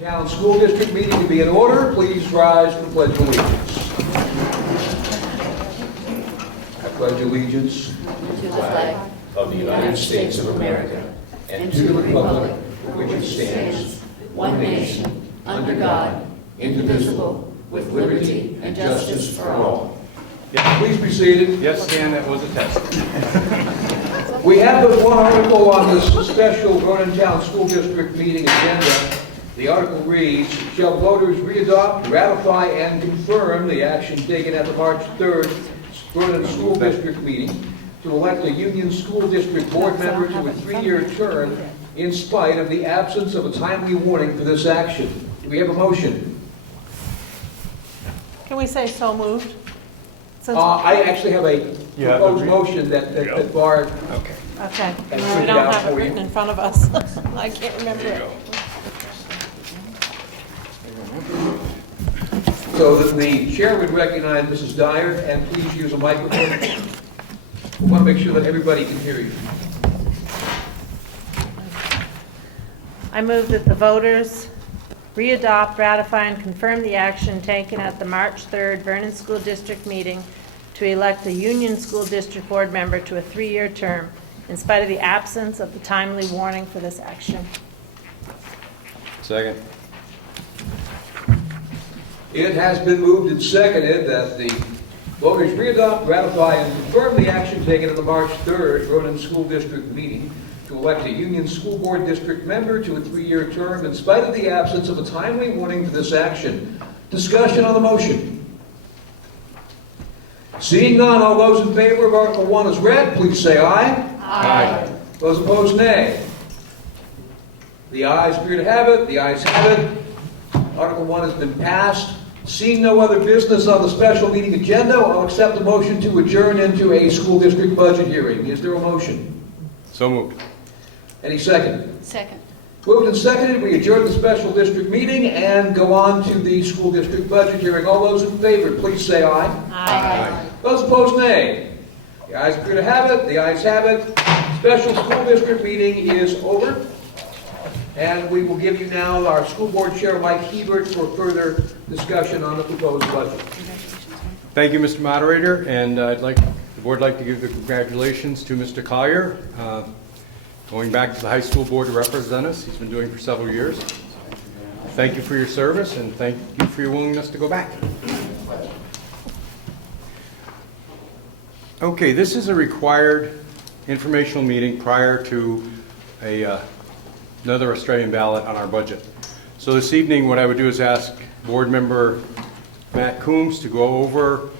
Vernon Town School District meeting to be in order. Please rise for the Pledge of Allegiance. I pledge allegiance to the flag of the United States of America and to the republic for which it stands, one nation, under God, indivisible, with liberty and justice for all. Please be seated. Yes, Stan, that was a test. We have but one article on this special Vernon Town School District meeting agenda. The article reads, shall voters readopt, ratify, and confirm the action taken at the March 3rd Vernon School District meeting to elect a Union School District Board member to a 3-year term in spite of the absence of a timely warning for this action? Do we have a motion? Can we say so moved? I actually have a proposed motion that Barb Okay. Okay, and we print don't out have it for written you. in front of us. I can't remember There you it. go. So that the chair would recognize Mrs. Dyer, and please use a microphone. We want to make sure that everybody can hear you. I move that the voters readopt, ratify, and confirm the action taken at the March 3rd Vernon School District meeting to elect a Union School District Board member to a 3-year term, in spite of the absence of the timely warning for this action. Second. It has been moved and seconded that the voters readopt, ratify, and confirm the action taken at the March 3rd Vernon School District meeting to elect a Union School Board District member to a 3-year term in spite of the absence of a timely warning for this action. Discussion on the motion. Seeing none, all those in favor of Article 1 as read, please say aye. Aye. Those opposed, nay. The ayes appear to have it. The ayes have it. Article 1 has been passed. Seeing no other business on the special meeting agenda, I'll accept the motion to adjourn into a school district budget hearing. Is there a motion? So moved. Any second? Second. Moved and seconded, we adjourn the special district meeting and go on to the school district budget hearing. All those in favor, please say aye. Aye. Those opposed, nay. The ayes appear to have it. The ayes have it. Special school district meeting is over. And we will give you now our school board chair, Mike Hebert, for further discussion on the proposed budget. Thank you, Mr. Moderator, and the board would like to give the congratulations to Mr. Collier. Going back to the high school board to represent us, he's been doing it for several years. Thank you for your service, and thank you for your willingness to go back. Okay, this is a required informational meeting prior to another Australian ballot on our budget. So this evening, what I would do is ask board member Matt Coombs to go over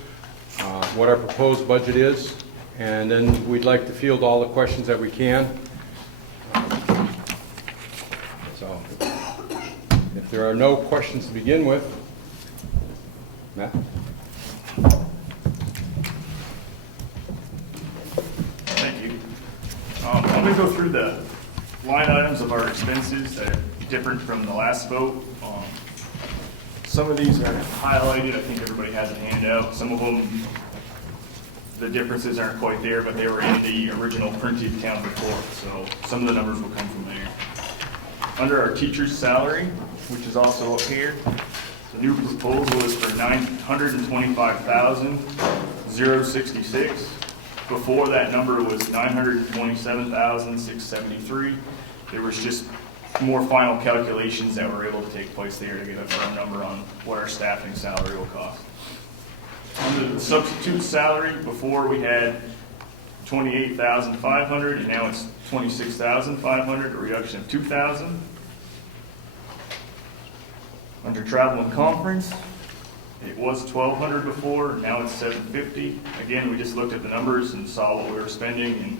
what our proposed budget is, and then we'd like to field all the questions that we can. So, if there are no questions to begin with, Matt? Thank you. I'm going to go through the line items of our expenses that are different from the last vote. Some of these are highlighted. I think everybody has a handout. Some of them, the differences aren't quite there, but they were in the original printed town report. So some of the numbers will come from there. Under our teacher's salary, which is also up here, the new proposal is for $925,066. Before that number was $927,673. There was just more final calculations that were able to take place there to get a firm number on what our staffing salary will cost. Under the substitute salary, before we had $28,500 and now it's $26,500, a reduction of $2,000. Under travel and conference, it was $1,200 before, now it's $750. Again, we just looked at the numbers and saw what we were spending and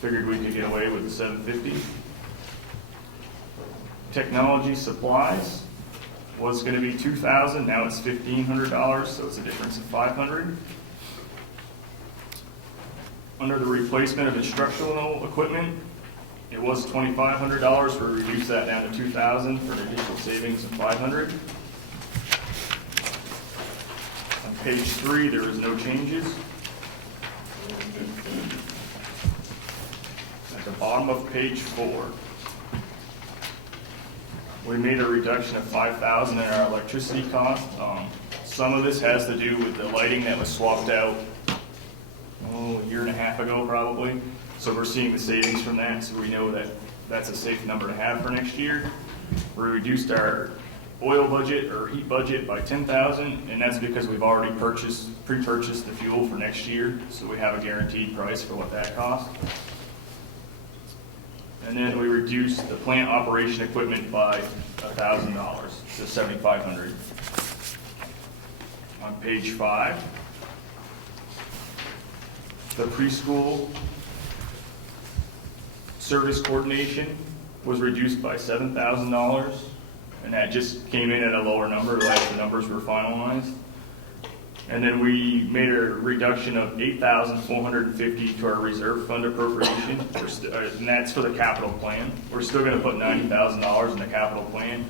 figured we could get away with the $750. Technology supplies was going to be $2,000, now it's $1,500, so it's a difference of $500. Under the replacement of instructional equipment, it was $2,500. We reduced that down to $2,000 for an additional savings of $500. On page 3, there is no changes. At the bottom of page 4, We made a reduction of $5,000 in our electricity cost. Some of this has to do with the lighting that was swapped out, a year and a half ago probably. So we're seeing the savings from that, so we know that that's a safe number to have for next year. We reduced our oil budget or heat budget by $10,000, and that's because we've already pre-purchased the fuel for next year, so we have a guaranteed price for what that costs. And then we reduced the plant operation equipment by $1,000 to $7,500. On page 5, the preschool service coordination was reduced by $7,000, and that just came in at a lower number as the numbers were finalized. And then we made a reduction of $8,450 to our reserve fund appropriation, and that's for the capital plan. We're still going to put $90,000 in the capital plan,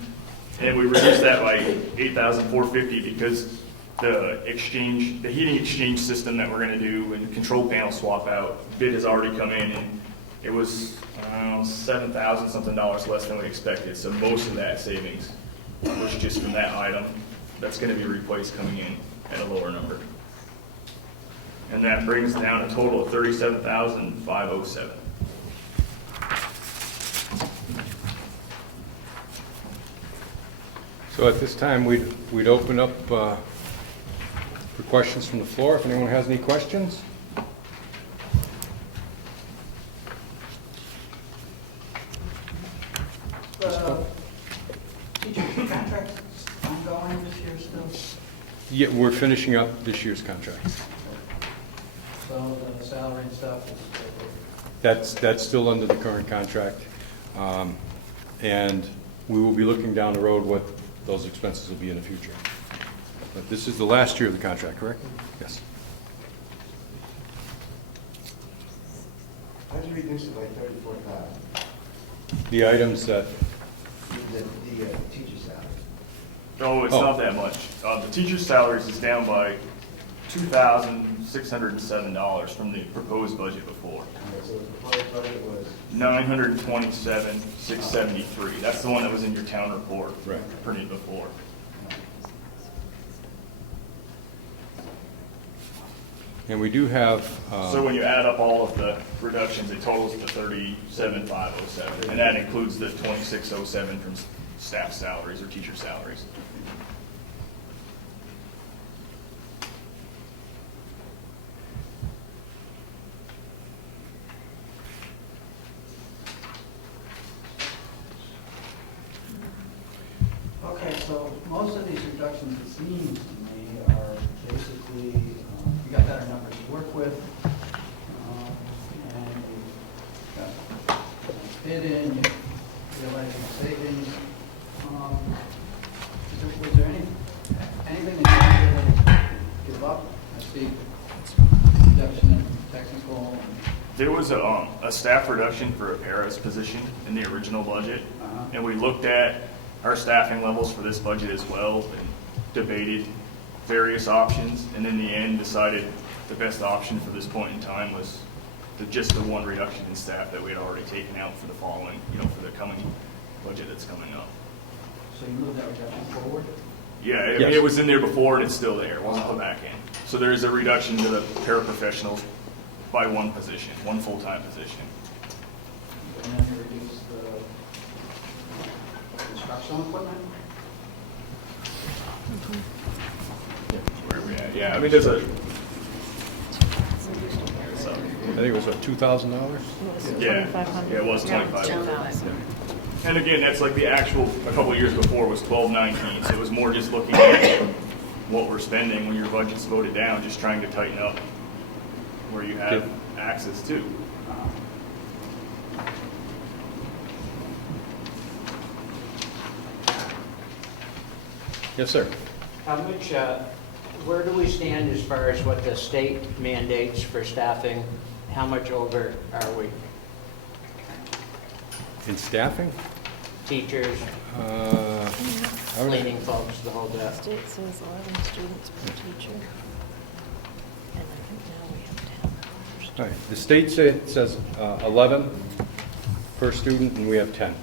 and we reduced that by $8,450 because the heating exchange system that we're going to do and control panel swap out bid has already come in, and it was $7,000 something less than we expected. So most of that savings was just from that item that's going to be replaced coming in at a lower number. And that brings down a total of $37,507. So at this time, we'd open up for questions from the floor, if anyone has any questions. Teacher contracts ongoing this year still? Yeah, we're finishing up this year's contract. So the salary and stuff is, That's still under the current contract. And we will be looking down the road what those expenses will be in the future. But this is the last year of the contract, correct? Yes. How'd you reduce it by 34,000? The items that, The teacher salary. Oh, it's not that much. The teacher's salaries is down by $2,607 from the proposed budget before. All right, so the proposed budget was, $927,673. That's the one that was in your town report. Right. Printed before. and we do have, So when you add up all of the reductions, it totals to $37,507, and that includes the $2,607 from staff salaries or teacher salaries. okay, so most of these reductions, it seems to me, are basically, you got better numbers to work with, and you've got bid in, you're realizing savings. Was there anything that you had to give up? I see reduction in technical. There was a staff reduction for a para's position in the original budget, and we looked at our staffing levels for this budget as well and debated various options, and in the end decided the best option for this point in time was just the one reduction in staff that we had already taken out for the following, for the coming budget that's coming up. So you moved that reduction forward? Yeah, I mean, Yes. it was in there before and it's still there. It wasn't put back in. So there is a reduction to the paraprofessionals by one position, one full-time position. And then you reduce the instructional equipment? Where are we at? Yeah, I mean, there's a. I think it was, $2,000? Yeah, it was 25. And again, that's like the actual, a couple of years before was 1219, so it was more just looking at what we're spending when your budget's voted down, just trying to tighten up where you have access to. Yes, sir. How much, where do we stand as far as what the state mandates for staffing? How much over are we? In staffing? Teachers, cleaning folks, the whole bit? State says 11 students per teacher. And I think now we have 10. All right. The state says 11 per student, and we have 10.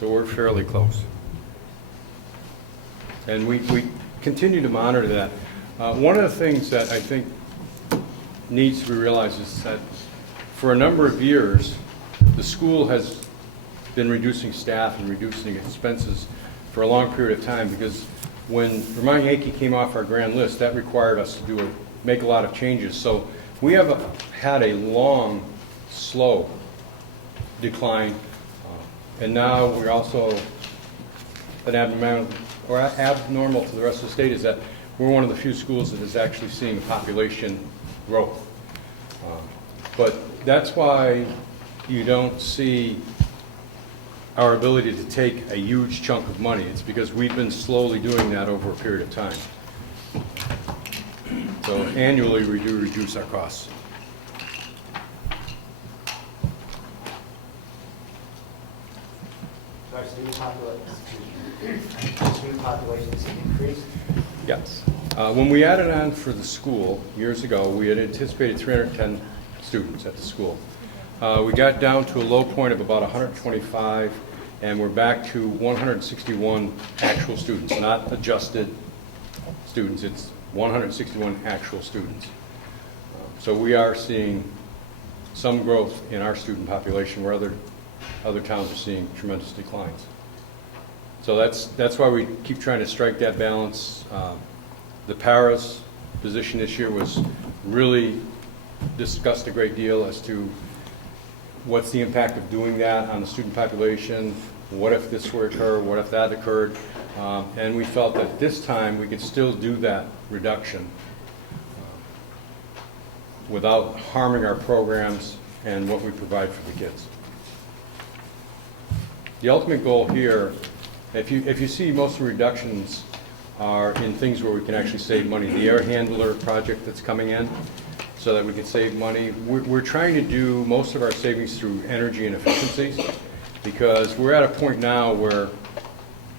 So we're fairly close. And we continue to monitor that. One of the things that I think needs to be realized is that for a number of years, the school has been reducing staff and reducing expenses for a long period of time, because when Vermont Yankee came off our grand list, that required us to make a lot of changes. So we have had a long, slow decline, and now we're also abnormal to the rest of the state is that we're one of the few schools that is actually seeing population growth. But that's why you don't see our ability to take a huge chunk of money. It's because we've been slowly doing that over a period of time. So annually, we do reduce our costs. So our student population's increased? Yes. When we added on for the school years ago, we had anticipated 310 students at the school. We got down to a low point of about 125, and we're back to 161 actual students, not adjusted students. It's 161 actual students. So we are seeing some growth in our student population where other towns are seeing tremendous declines. So that's why we keep trying to strike that balance. The paras position this year was really discussed a great deal as to what's the impact of doing that on the student population, what if this were to occur, what if that occurred, and we felt that this time we could still do that reduction without harming our programs and what we provide for the kids. The ultimate goal here, if you see most of the reductions are in things where we can actually save money. The air handler project that's coming in, so that we can save money. We're trying to do most of our savings through energy and efficiencies, because we're at a point now where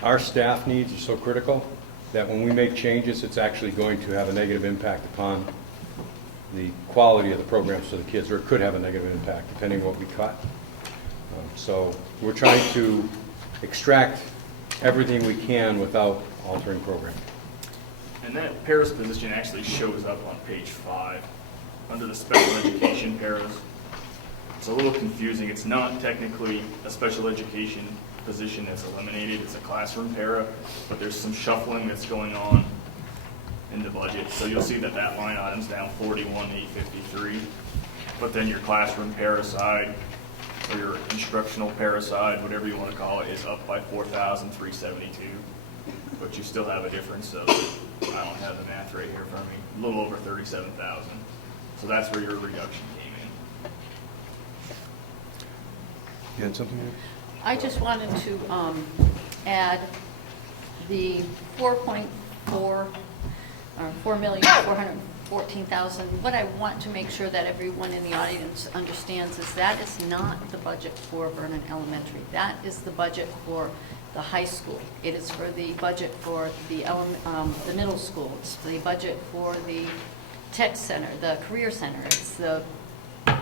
our staff needs are so critical that when we make changes, it's actually going to have a negative impact upon the quality of the programs for the kids, or it could have a negative impact depending on what we cut. So we're trying to extract everything we can without altering program. And that paras position actually shows up on page 5 under the special education paras. It's a little confusing. It's not technically a special education position that's eliminated. It's a classroom para, but there's some shuffling that's going on in the budget. So you'll see that line item's down 41,853, but then your classroom para side or your instructional para side, whatever you want to call it, is up by 4,372. But you still have a difference of, I don't have the math right here in front of me, a little over 37,000. So that's where your reduction came in. You had something? I just wanted to add the 4.4 or 4,414,000. What I want to make sure that everyone in the audience understands is that is not the budget for Vernon Elementary. That is the budget for the high school. It is for the budget for the middle school. It's the budget for the tech center, the career center. It's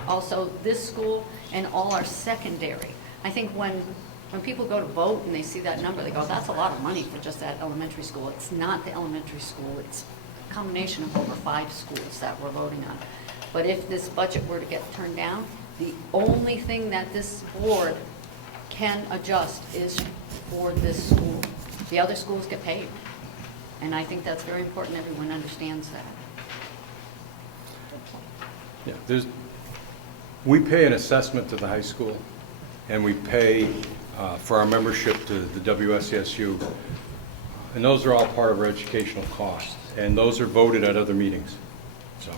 also this school and all our secondary. I think when people go to vote and they see that number, they go, that's a lot of money for just that elementary school. It's not the elementary school. It's a combination of over 5 schools that we're voting on. But if this budget were to get turned down, the only thing that this board can adjust is for this school. The other schools get paid. And I think that's very important. Everyone understands that. Yeah, we pay an assessment to the high school, and we pay for our membership to the WSSU, and those are all part of our educational costs, and those are voted at other meetings. So,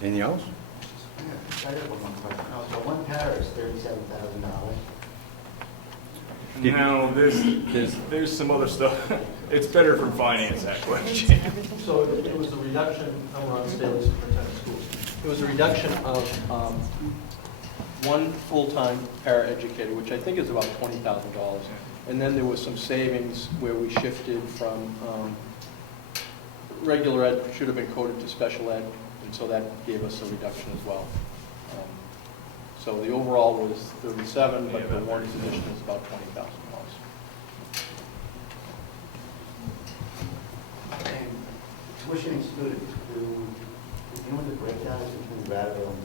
anything else? Yeah, I have one more question. So one para is $37,000. Now, there's some other stuff. It's better from finance, that question. So it was a reduction, I'm Ron Staley, superintendent of schools. It was a reduction of one full-time paraeducator, which I think is about $20,000. And then there was some savings where we shifted from regular ed, should have been coded to special ed, And so that gave us a reduction as well. So the overall was 37, but the warranty position is about $20,000. And tuition excluded, do you know what the breakdown is between Brattleboro and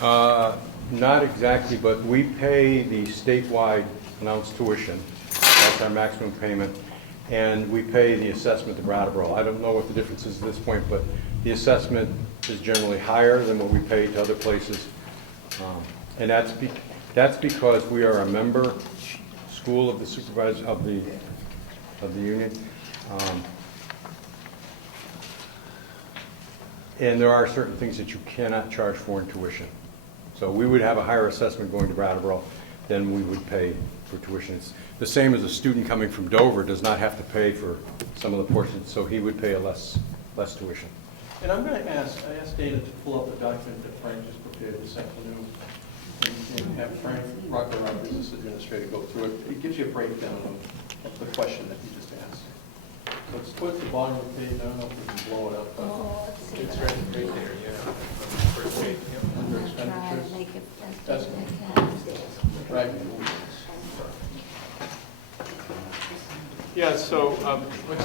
Pioneer? Not exactly, but we pay the statewide announced tuition. That's our maximum payment. And we pay the assessment to Brattleboro. I don't know what the difference is at this point, but the assessment is generally higher than what we pay to other places. And that's because we are a member school of the supervisor of the union. And there are certain things that you cannot charge for in tuition. So we would have a higher assessment going to Brattleboro than we would pay for tuition. It's the same as a student coming from Dover does not have to pay for some of the portions, so he would pay a less tuition. And I'm going to ask Dana to pull up the document that Frank just prepared this afternoon and have Frank Rucker, our business administrator, go through it. It gives you a breakdown of the question that you just asked. So it's towards the bottom of the page. I don't know if we can blow it up. But It's right there, yeah. First page, yeah. under expenditures. That's right. Yeah, so what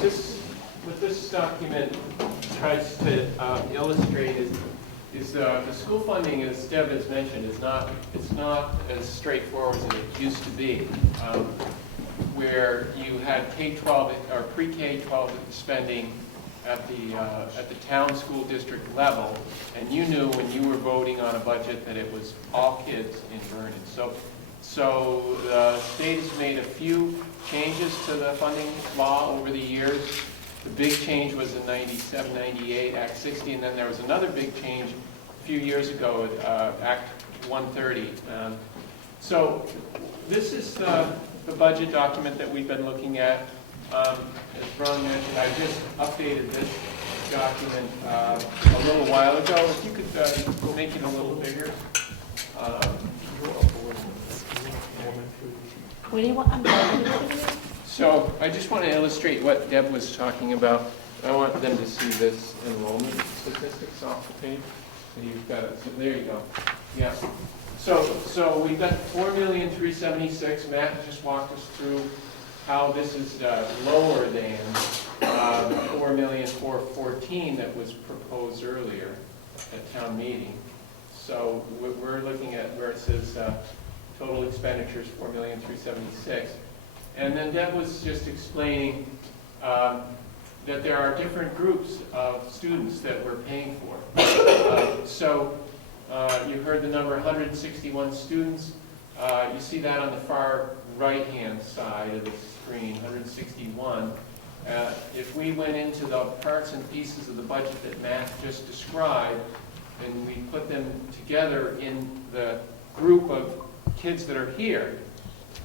this document tries to illustrate is the school funding, as Deb has mentioned, it's not as straightforward as it used to be, where you had K-12 or pre-K-12 spending at the town school district level, and you knew when you were voting on a budget that it was all kids in Vernon. So the state has made a few changes to the funding law over the years. The big change was in 97, 98, Act 60, and then there was another big change a few years ago, Act 130. So this is the budget document that we've been looking at. As Vernon mentioned, I just updated this document a little while ago. If you could make it a little bigger. What do you want? So I just want to illustrate what Deb was talking about. I want them to see this enrollment statistics off the page. So you've got it. So there you go. Yeah. So we've got 4,376,000. Matt just walked us through how this is lower than 4,414,000 that was proposed earlier at town meeting. So we're looking at where it says total expenditures 4,376,000. And then Deb was just explaining that there are different groups of students that we're paying for. So you heard the number 161 students. You see that on the far right-hand side of the screen, 161. If we went into the parts and pieces of the budget that Matt just described, and we put them together in the group of kids that are here,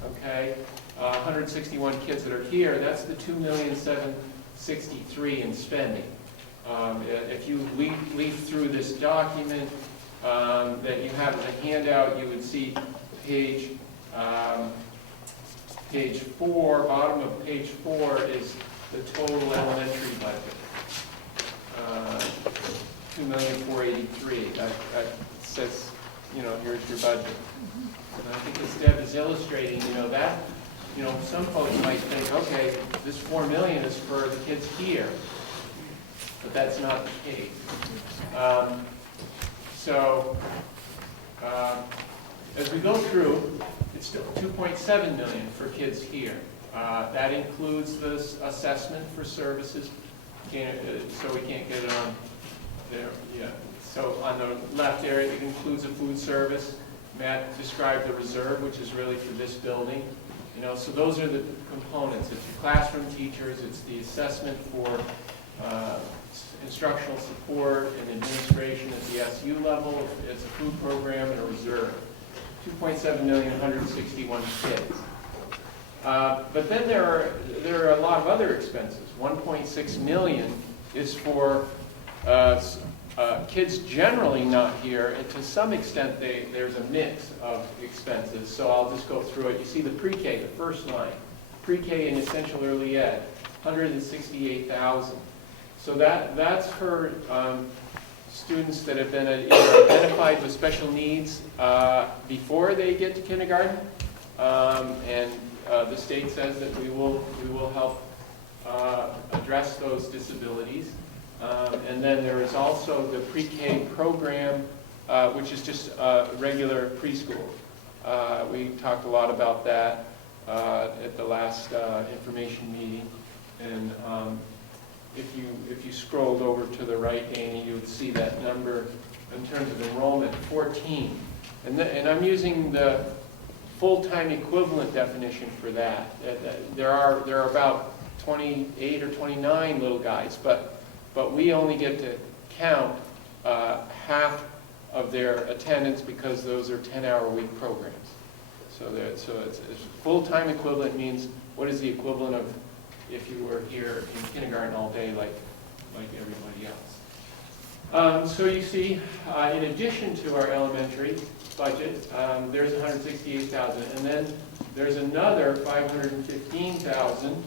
okay, 161 kids that are here, that's the 2,763,000 in spending. If you leaf through this document that you have as a handout, you would see page 4, bottom of page 4 is the total elementary budget. 2,483,000. That says, here's your budget. And I think as Deb is illustrating, that, some folks might think, okay, this 4 million is for the kids here, but that's not the case. As we go through, it's still 2.7 million for kids here. That includes this assessment for services, so we can't get it on there. Yeah. So on the left area, it includes a food service. Matt described the reserve, which is really for this building. So those are the components. It's your classroom teachers, it's the assessment for instructional support and administration at the SU level, it's a food program and a reserve. 2.7 million, 161 kids. But then there are a lot of other expenses. 1.6 million is for kids generally not here, and to some extent there's a mix of expenses. So I'll just go through it. You see the pre-K, the first line. Pre-K and essential early ed, 168,000. So that's for students that have been either identified with special needs before they get to kindergarten, and the state says that we will help address those disabilities. And then there is also the pre-K program, which is just regular preschool. We talked a lot about that at the last information meeting. And if you scrolled over to the right, Danny, you would see that number in terms of enrollment, 14. And I'm using the full-time equivalent definition for that. There are about 28 or 29 little guys, but we only get to count half of their attendance because those are 10-hour-a-week programs. So it's full-time equivalent means what is the equivalent of if you were here in kindergarten all day like everybody else. So you see, in addition to our elementary budget, there's $168,000, and then there's another $515,000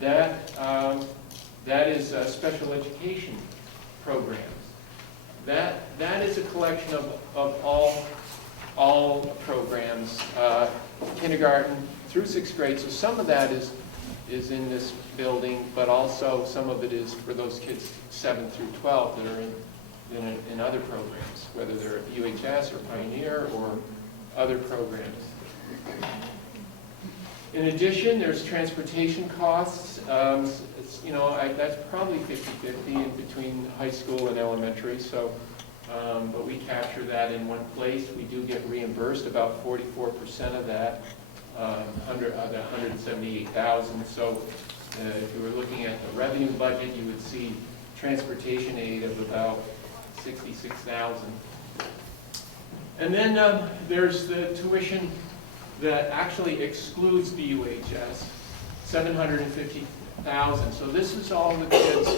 that is special education programs. That is a collection of all programs, kindergarten through 6th grade. So some of that is in this building, but also some of it is for those kids 7 through 12 that are in other programs, whether they're at UHS or Pioneer or other programs. In addition, there's transportation costs. That's probably 50-50 in between high school and elementary. So, but we capture that in one place. We do get reimbursed about 44% of that, the 178,000. So, if you were looking at the revenue budget, you would see transportation aid of about 66,000. And then there's the tuition that actually excludes BUHS, 750,000. So this is all the kids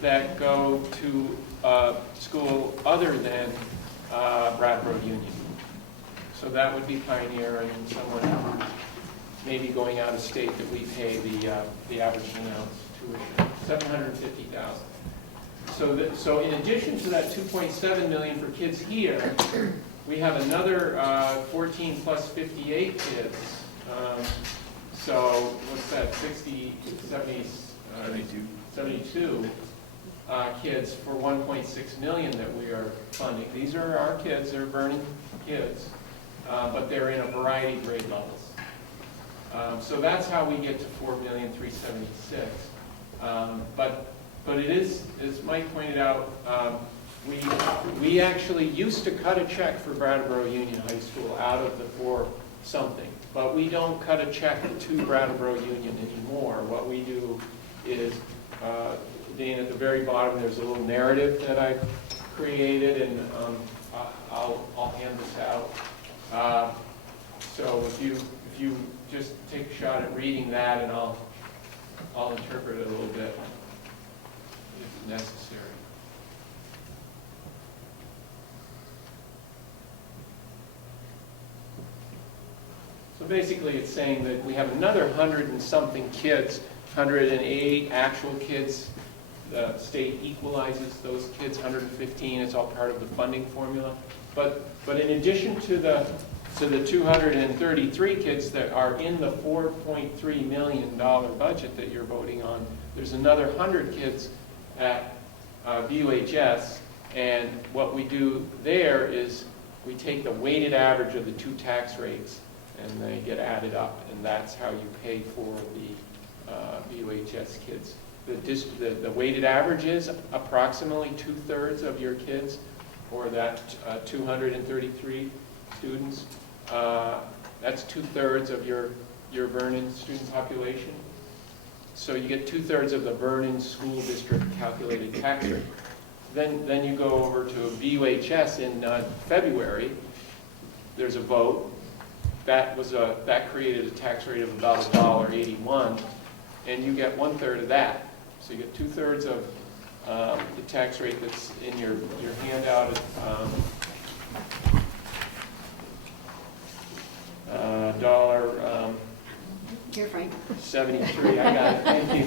that go to school other than Brattleboro Union. So that would be Pioneer and someone maybe going out of state that we pay the average announced tuition, 750,000. So in addition to that 2.7 million for kids here, we have another 14 plus 58 kids. So what's that, 72 kids for 1.6 million that we are funding. These are our kids, they're Vernon kids, but they're in a variety of grade levels. So that's how we get to 4,376,000. But it is, as Mike pointed out, we actually used to cut a check for Brattleboro Union High School out of the 4-something, but we don't cut a check to Brattleboro Union anymore. What we do is, Dane, at the very bottom, there's a little narrative that I've created, and I'll hand this out. So if you just take a shot at reading that, and I'll interpret it a little bit if necessary. So basically it's saying that we have another 100 and something kids, 108 actual kids. The state equalizes those kids, 115. It's all part of the funding formula. But in addition to the 233 kids that are in the $4.3 million budget that you're voting on, there's another 100 kids at BUHS, and what we do there is we take the weighted average of the two tax rates and they get added up, and that's how you pay for the BUHS kids. The weighted average is approximately 2/3 of your kids, or that 233 students. That's 2/3 of your Vernon student population. So you get 2/3 of the Vernon School District calculated tax rate. Then you go over to a BUHS in February. There's a vote. That created a tax rate of about $1.81, and you get 1/3 of that. So you get 2/3 of the tax rate that's in your handout. Here, Frank. 73. I got it. Thank you.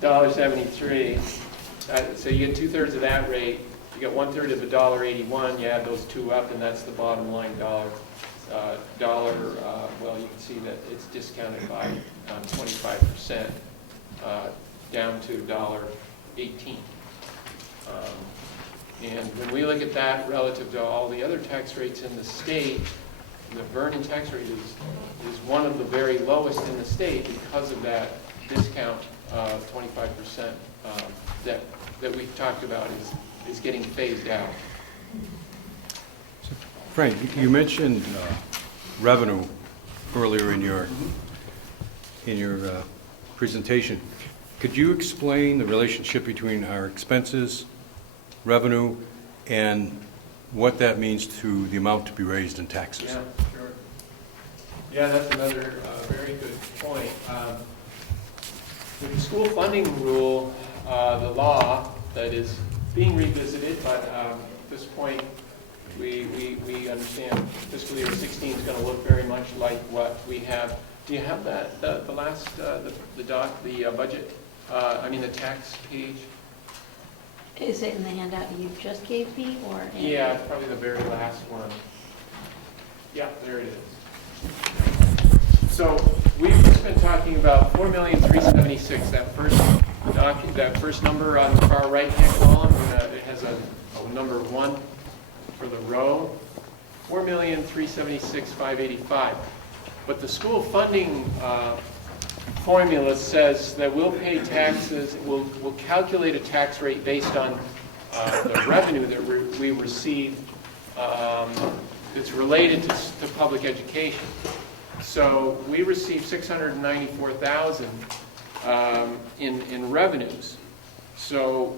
$1.73. So you get 2/3 of that rate, you get 1/3 of $1.81, you add those two up, and that's the bottom line dollar. Well, you can see that it's discounted by 25%, down to $1.18. And when we look at that relative to all the other tax rates in the state, the Vernon tax rate is one of the very lowest in the state because of that discount of 25% that we've talked about is getting phased out. Frank, you mentioned revenue earlier in your presentation. Could you explain the relationship between our expenses, revenue, and what that means to the amount to be raised in taxes? Yeah, sure. Yeah, that's another very good point. With the school funding rule, the law that is being revisited, but at this point, we understand fiscal year 16 is going to look very much like what we have. Do you have that, the last, the budget, the tax page? Is it in the handout you just gave me, or? Yeah, it's probably the very last one. Yeah, there it is. So we've just been talking about $4,376,000. That first number on the far right-hand column, it has a number 1 for the row. $4,376,585. But the school funding formula says that we'll pay taxes, we'll calculate a tax rate based on the revenue that we receive that's related to public education. So we receive $694,000 in revenues. So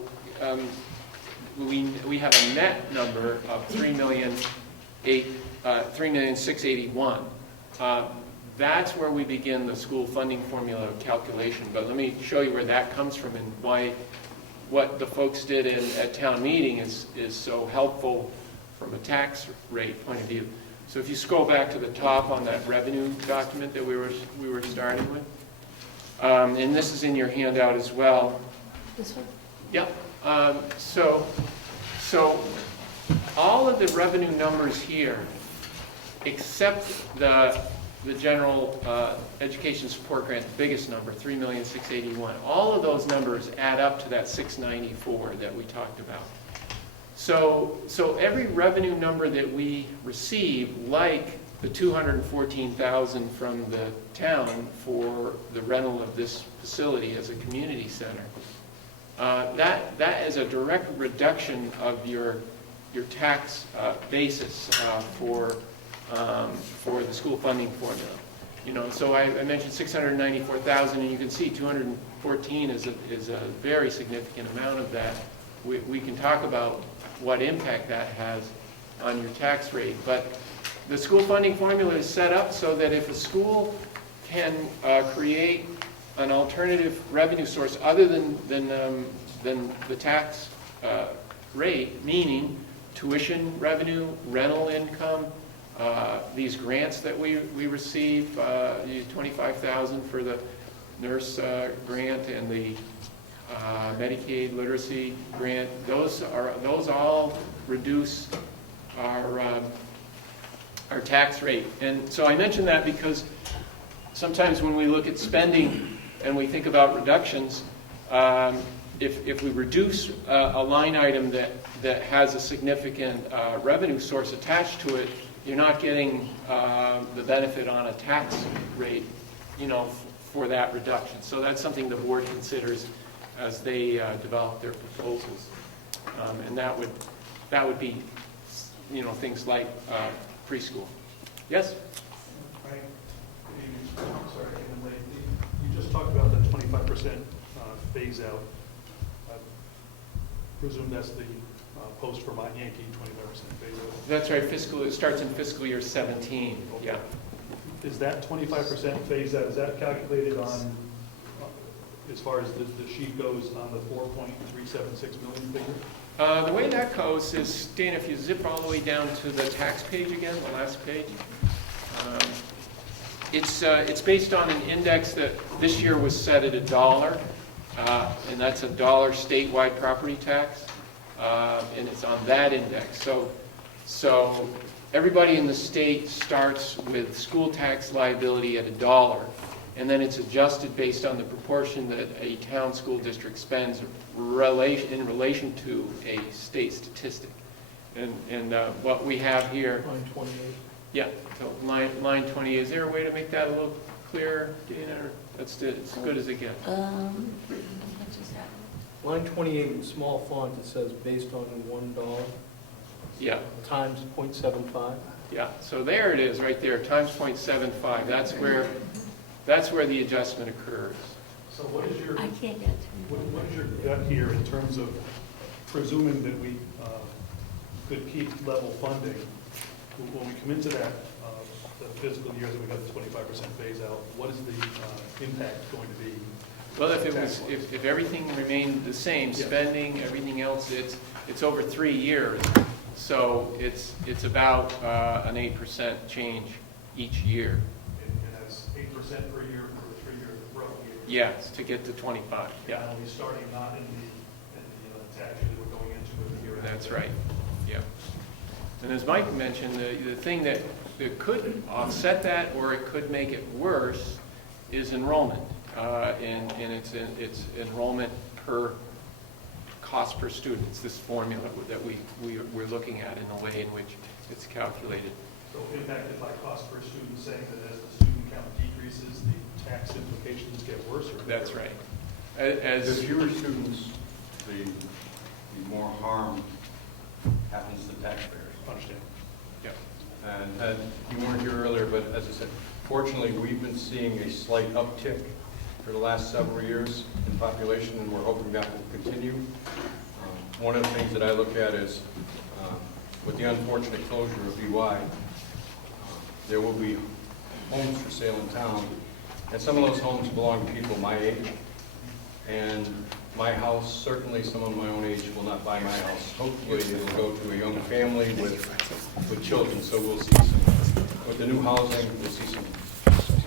we have a net number of $3,681,000. That's where we begin the school funding formula calculation. But let me show you where that comes from and why what the folks did at town meeting is so helpful from a tax rate point of view. So if you scroll back to the top on that revenue document that we were starting with, and this is in your handout as well. This one? Yep. So all of the revenue numbers here, except the general education support grant, the biggest number, $3,681,000. All of those numbers add up to that $694,000 that we talked about. So every revenue number that we receive, like the $214,000 from the town for the rental of this facility as a community center, that is a direct reduction of your tax basis for the school funding formula. So I mentioned $694,000, and you can see $214,000 is a very significant amount of that. We can talk about what impact that has on your tax rate, but the school funding formula is set up so that if a school can create an alternative revenue source other than the tax rate, meaning tuition revenue, rental income, these grants that we receive, $25,000 for the nurse grant and the Medicaid literacy grant, those all reduce our tax rate. And so I mention that because sometimes when we look at spending and we think about reductions, if we reduce a line item that has a significant revenue source attached to it, you're not getting the benefit on a tax rate, for that reduction. So that's something the board considers as they develop their proposals, and that would be, things like preschool. Yes. Frank, sorry, I came in late. You just talked about the 25% phase out. I presume that's the post for my Yankee 25% phase out. That's right. It starts in fiscal year 17. Okay. Yeah. Is that 25% phase out? Is that calculated on, as far as the sheet goes, on the 4.376 million figure? The way that goes is, Dana, if you zip all the way down to the tax page again, the last page, it's based on an index that this year was set at $1. and that's a dollar statewide property tax, and it's on that index. So everybody in the state starts with school tax liability at $1, and then it's adjusted based on the proportion that a town school district spends in relation to a state statistic. And what we have here. Line 28. Yeah, so line 20, is there a way to make that a little clearer, Dana, or that's as good as it gets? What just happened? Line 28 in small font, it says based on $1 Yeah, times 0.75. yeah, so there it is, right there, times 0.75, that's where the adjustment occurs. So what is your, I can't get to what is your gut here in terms of presuming that we could keep level funding? When we come into that the fiscal year that we got the 25% phase out, what is the impact going to be? Well, if everything remained the same, spending, everything else, it's over 3 years, so it's about an 8% change each year. And that's 8% per year for a 3-year growth year. Yes, to get to 25, yeah. And we're starting not in the tax year that we're going into with the year. That's right, yeah. And as Mike mentioned, the thing that could offset that, or it could make it worse, is enrollment. And it's enrollment per cost per student. It's this formula that we're looking at in the way in which it's calculated. So impacted by cost per student, saying that as the student count decreases, the tax implications get worse? Or That's right. The fewer students, the more harm happens to taxpayers. Understand. Yeah. And you weren't here earlier, but as I said, fortunately, we've been seeing a slight uptick for the last several years in population, and we're hoping that will continue. One of the things that I look at is, with the unfortunate closure of BY, there will be homes for sale in town, and some of those homes belong to people my age, and my house, certainly someone my own age will not buy my house. Hopefully it will go to a young family with children, so we'll see with the new housing, we'll see some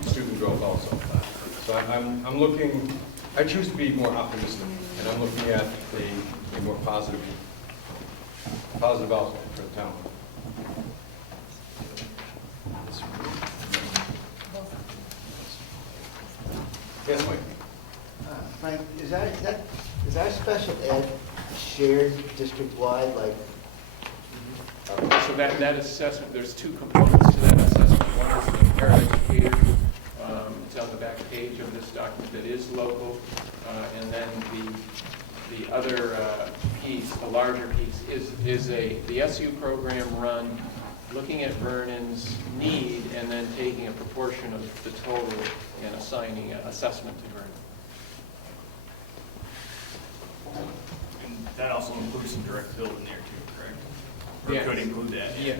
student growth also. So I'm looking, I choose to be more optimistic, and I'm looking at a more positive outlook for the town. Yes, Mike? Frank, is that special ed shared district-wide, like? So that assessment, there's two components to that assessment. One is the paraeducator. It's on the back page of this document that is local. And then the other piece, the larger piece, is the SU program run looking at Vernon's need and then taking a proportion of the total and assigning an assessment to Vernon. And that also includes some direct bill in there too, correct? Or Yes. could include that? Yes.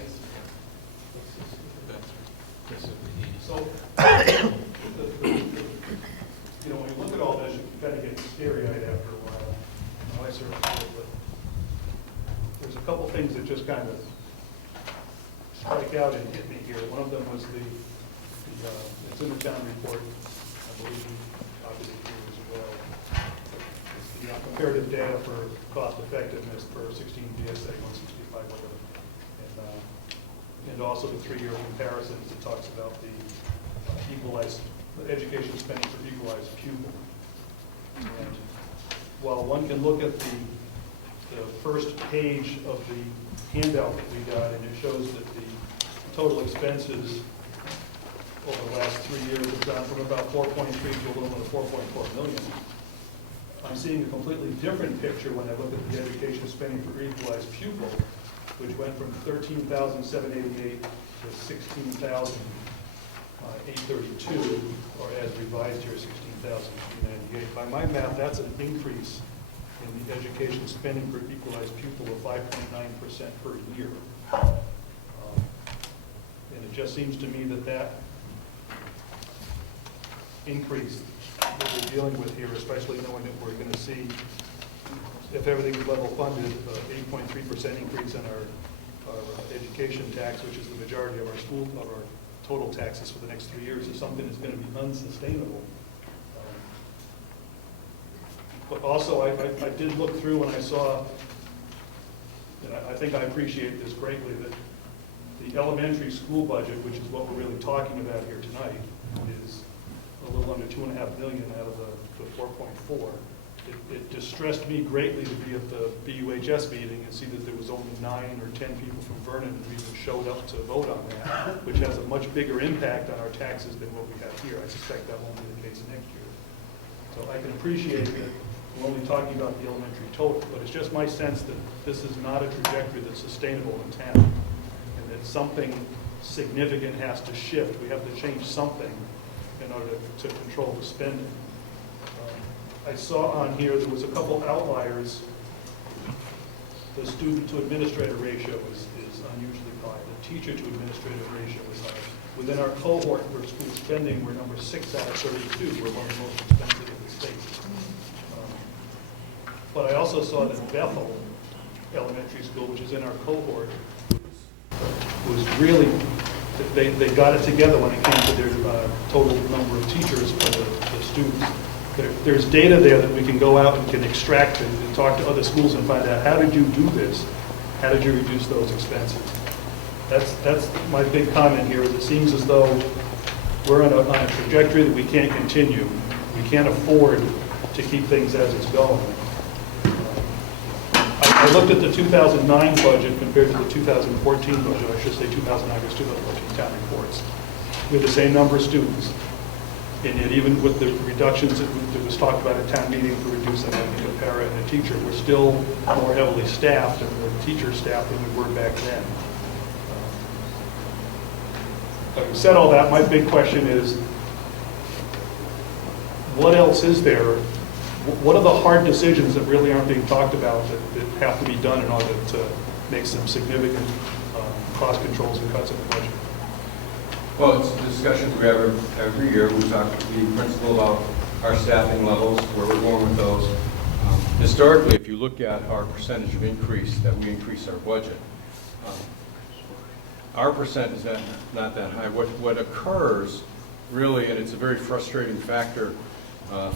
So, when you look at all this, you kind of get scary-eyed after a while. I certainly do, but there's a couple things that just kind of strike out and hit me here. One of them was it's in the town report, I believe you copied it here as well. It's the comparative data for cost effectiveness per 16 VSA 165, whatever. And also the 3-year comparisons. It talks about the equalized education spending per equalized pupil. And while one can look at the first page of the handout that we got, and it shows that the total expenses over the last 3 years have gone from about 4.3 to a little over 4.4 million. I'm seeing a completely different picture when I look at the education spending per equalized pupil, which went from 13,788 to 16,832, or as revised here, 16,398. By my math, that's an increase in the education spending per equalized pupil of 5.9% per year. And it just seems to me that increase that we're dealing with here, especially knowing that we're going to see, if everything's level funded, 8.3% increase in our education tax, which is the majority of our total taxes for the next 3 years, is something that's going to be unsustainable. But also, I did look through and I saw, and I think I appreciate this greatly, that the elementary school budget, which is what we're really talking about here tonight, is a little under 2.5 million out of the 4.4. It distressed me greatly to be at the BUHS meeting and see that there was only 9 or 10 people from Vernon who even showed up to vote on that, which has a much bigger impact on our taxes than what we have here. I suspect that won't be the case next year. So I can appreciate that we're only talking about the elementary total, but it's just my sense that this is not a trajectory that's sustainable in town, and that something significant has to shift. We have to change something in order to control the spending. I saw on here there was a couple outliers. The student to administrator ratio is unusually high. The teacher to administrator ratio is high. Within our cohort for school spending, we're number 6 out of 32. We're one of the most expensive in the state. But I also saw that Bethel Elementary School, which is in our cohort, was really, they got it together when it came to their total number of teachers for the students. There's data there that we can go out and can extract and talk to other schools and find out, how did you do this? How did you reduce those expenses? That's my big comment here, is it seems as though we're on a trajectory that we can't continue. We can't afford to keep things as it's going. I looked at the 2009 budget compared to the 2014 budget. I should say 2009 versus 2014 town reports. We have the same number of students. And yet even with the reductions that was talked about at town meeting for reducing, I think, a para and a teacher, we're still more heavily staffed and more teacher staffed than we were back then. Having said all that, my big question is, what else is there? What are the hard decisions that really aren't being talked about that have to be done in order to make some significant cost controls and cuts in the budget? Well, it's the discussions we have every year. We talk to the principal about our staffing levels, where we're going with those. Historically, if you look at our percentage of increase that we increase our budget, our percent is not that high. What occurs really, and it's a very frustrating factor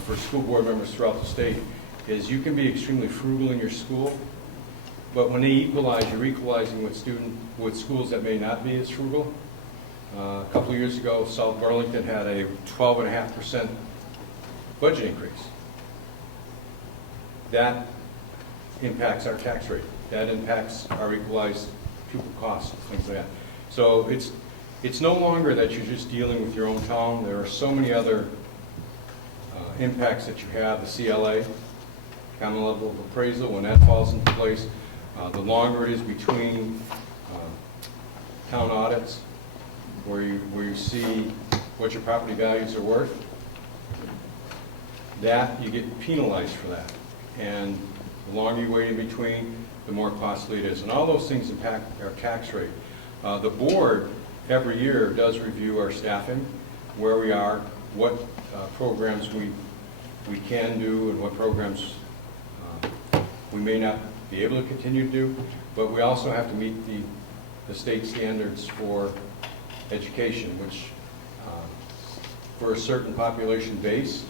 for school board members throughout the state, is you can be extremely frugal in your school, but when they equalize, you're equalizing with schools that may not be as frugal. A couple of years ago, South Burlington had a 12.5% budget increase. That impacts our tax rate. That impacts our equalized pupil costs, things like that. So it's no longer that you're just dealing with your own town. There are so many other impacts that you have. The CLA, common level of appraisal, when that falls into place, the longer it is between town audits, where you see what your property values are worth, that you get penalized for that. And the longer you wait in between, the more costly it is. And all those things impact our tax rate. The board every year does review our staffing, where we are, what programs we can do and what programs we may not be able to continue to do, but we also have to meet the state standards for education, which for a certain population base,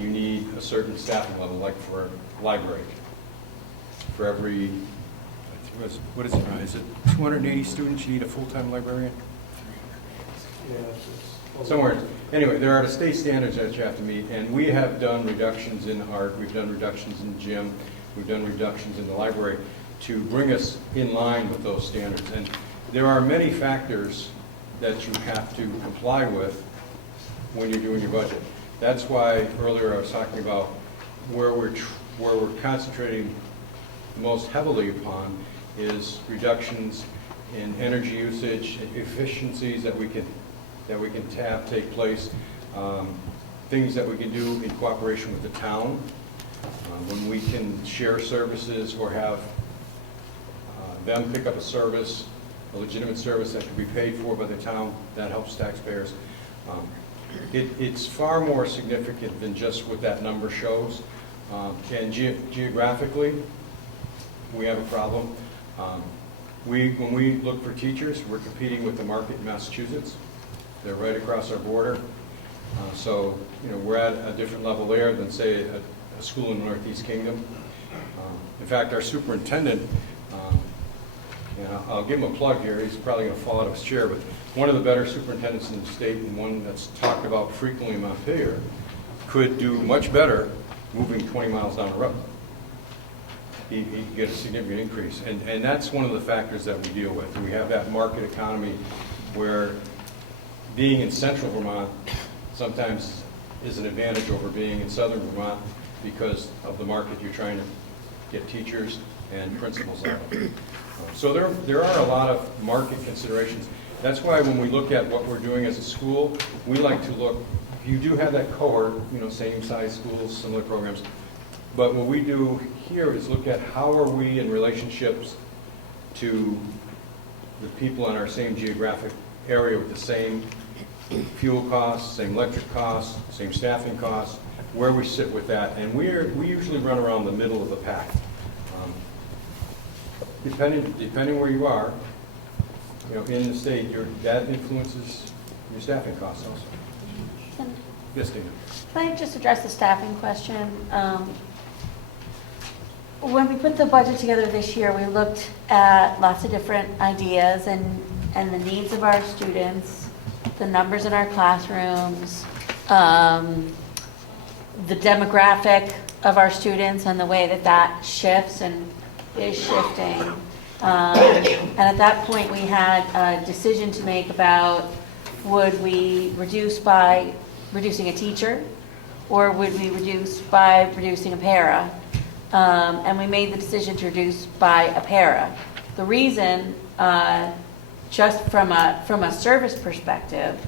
you need a certain staffing level, like for a library. For every, what is it, is it 280 students, you need a full-time librarian? Somewhere. Anyway, there are the state standards that you have to meet, and we have done reductions in art, we've done reductions in gym, we've done reductions in the library to bring us in line with those standards. And there are many factors that you have to comply with when you're doing your budget. That's why earlier I was talking about where we're concentrating most heavily upon is reductions in energy usage, efficiencies that we can have take place, things that we can do in cooperation with the town, when we can share services or have them pick up a service, a legitimate service that can be paid for by the town, that helps taxpayers. It's far more significant than just what that number shows. And geographically, we have a problem. When we look for teachers, we're competing with the market in Massachusetts. They're right across our border. So, we're at a different level there than, say, a school in the Northeast Kingdom. In fact, our superintendent, and I'll give him a plug here, he's probably going to fall out of his chair, but one of the better superintendents in the state, and one that's talked about frequently in Montpelier, could do much better moving 20 miles down the road. He could get a significant increase. And that's one of the factors that we deal with. We have that market economy where being in central Vermont sometimes is an advantage over being in southern Vermont because of the market you're trying to get teachers and principals out of. So there are a lot of market considerations. That's why when we look at what we're doing as a school, we like to look, you do have that cohort, same size schools, similar programs, but what we do here is look at how are we in relationships to the people in our same geographic area with the same fuel costs, same electric costs, same staffing costs, where we sit with that. And we usually run around the middle of the pack. Depending where you are, in the state, that influences your staffing costs also. Yes, Dana. Can I just address the staffing question? When we put the budget together this year, we looked at lots of different ideas and the needs of our students, the numbers in our classrooms, the demographic of our students and the way that shifts and is shifting. And at that point, we had a decision to make about would we reduce by reducing a teacher, or would we reduce by reducing a para? And we made the decision to reduce by a para. The reason, just from a service perspective,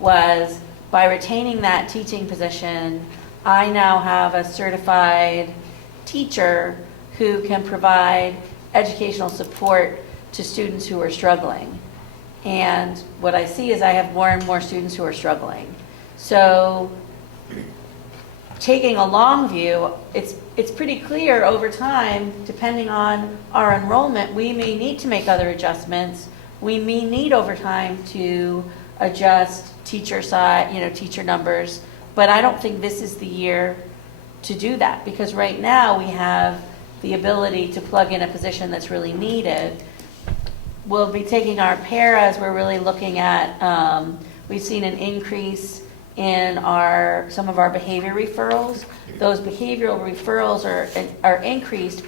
was by retaining that teaching position, I now have a certified teacher who can provide educational support to students who are struggling. And what I see is I have more and more students who are struggling. So taking a long view, it's pretty clear over time, depending on our enrollment, we may need to make other adjustments. We may need over time to adjust teacher size, teacher numbers, but I don't think this is the year to do that, because right now we have the ability to plug in a position that's really needed. We'll be taking our paras, we're really looking at, we've seen an increase in some of our behavior referrals. Those behavioral referrals are increased